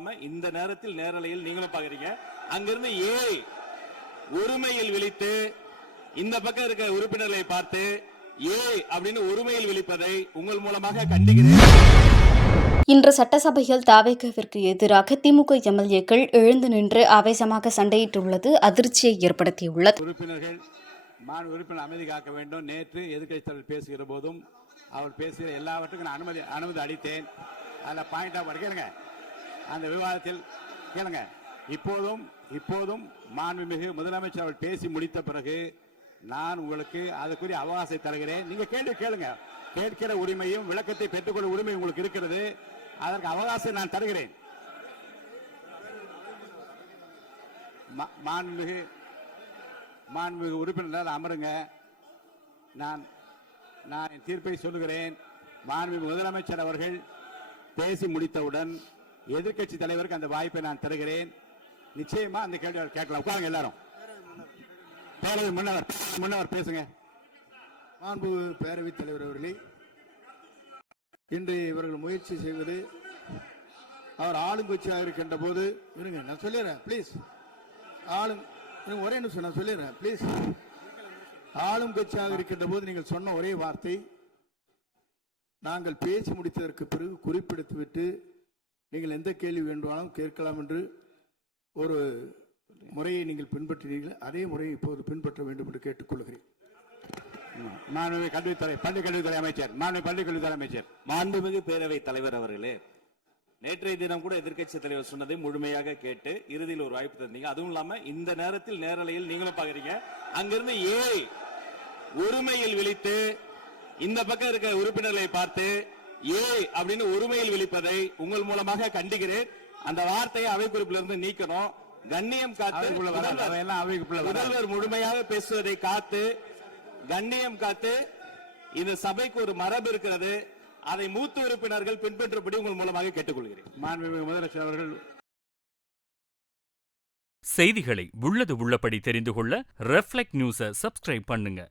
இல்லாம இந்த நேரத்தில் நேரலையில் நீங்களும் பாக்குறீங்க. அங்கிருந்து ஏழை ஒருமையில் விழித்து இந்த பக்கம் இருக்க உறுப்பினர்களை பார்த்து ஏழை அப்படின்னு ஒருமையில் விழிப்பதை உங்கள் மூலமாக கண்டிக்கிறேன். இன்று சட்டசபையில் தாவேகாவிற்கு எதிராக திமுக எம்எல்ஏக்கள் எழுந்து நின்று ஆவேசமாக சண்டையிட்டுள்ளது அதிர்ச்சியை ஏற்படுத்தியுள்ளது. உறுப்பினர்கள் உறுப்பினர் அமைதி காக்க வேண்டும். நேற்று எதிர்க்கட்சி தலைவர் பேசுகிற போதும் அவர் பேசுகிற எல்லாவற்றுக்கும் நான் அனுமதி அளித்தேன். அதில் பாயிண்டா கேளுங்க, அந்த விவாதத்தில் கேளுங்க. இப்போதும் மாண்புமிகு முதலமைச்சர் அவர்கள் பேசி முடித்த பிறகு நான் உங்களுக்கு அதுக்குரிய அவகாசத்தை தருகிறேன். நீங்க கேள்வி கேளுங்க. கேட்கிற உரிமையும் விளக்கத்தை பெற்றுக்கொள்ள உரிமை உங்களுக்கு இருக்கிறது. அதற்கு அவகாசம் நான் தருகிறேன். மாண்புமிகு உறுப்பினர் அமருங்க. நான் என் தீர்ப்பை சொல்லுகிறேன். மாண்புமிகு முதலமைச்சர் அவர்கள் பேசி முடித்தவுடன் எதிர்க்கட்சி தலைவருக்கு அந்த வாய்ப்பை நான் தருகிறேன். நிச்சயமா அந்த கேள்வி கேட்கலாம். உட்காருங்க எல்லாரும். பேரவை முன்னவர் பேசுங்க. மாண்பு பேரவைத் தலைவர் அவர்களே, இன்று இவர்கள் முயற்சி செய்வது அவர் ஆளுங்கட்சியாக இருக்கின்ற போது இருங்க, நான் சொல்லிடுறேன் ப்ளீஸ். ஒரே நிமிஷம் நான் சொல்லிடுறேன் ப்ளீஸ். ஆளும் கட்சியாக இருக்கின்ற போது நீங்கள் சொன்ன ஒரே வார்த்தை, நாங்கள் பேசி முடித்ததற்கு பிறகு குறிப்பிடுத்துவிட்டு நீங்கள் எந்த கேள்வி வேண்டுமானாலும் கேட்கலாம் என்று ஒரு முறையை நீங்கள் பின்பற்றினீர்கள். அதே முறையை இப்போது பின்பற்ற வேண்டும் என்று கேட்டுக்கொள்கிறேன். பள்ளிக்கல்வித்துறை அமைச்சர், பள்ளிக்கல்வித்துறை அமைச்சர். மாண்புமிகு பேரவைத் தலைவர் அவர்களே, நேற்றைய தினம் கூட எதிர்க்கட்சி தலைவர் சொன்னதை முழுமையாக கேட்டு இறுதியில் ஒரு வாய்ப்பு தந்தீங்க. அதுவும் இல்லாம இந்த நேரத்தில் நேரலையில் நீங்களும் பாக்குறீங்க. அங்கிருந்து ஏழை ஒருமையில் விழித்து இந்த பக்கம் இருக்க உறுப்பினர்களை பார்த்து ஏழை அப்படின்னு ஒருமையில் விழிப்பதை உங்கள் மூலமாக கண்டிக்கிறேன். அந்த வார்த்தையை அவை குறிப்பிலிருந்து நீக்கணும். கண்ணியம் காத்து முதல்வர் முழுமையாக பேசுவதை காத்து கண்ணியம் காத்து இந்த சபைக்கு ஒரு மரபு இருக்கிறது. அதை மூத்த உறுப்பினர்கள் பின்பற்றபடி உங்கள் மூலமாக கேட்டுக்கொள்கிறேன். மாண்புமிகு முதலமைச்சர் அவர்கள் செய்திகளை உள்ளது உள்ளபடி தெரிந்து கொள்ள ரெஃப்ளெக்ட் நியூஸை சப்ஸ்கிரைப் பண்ணுங்க.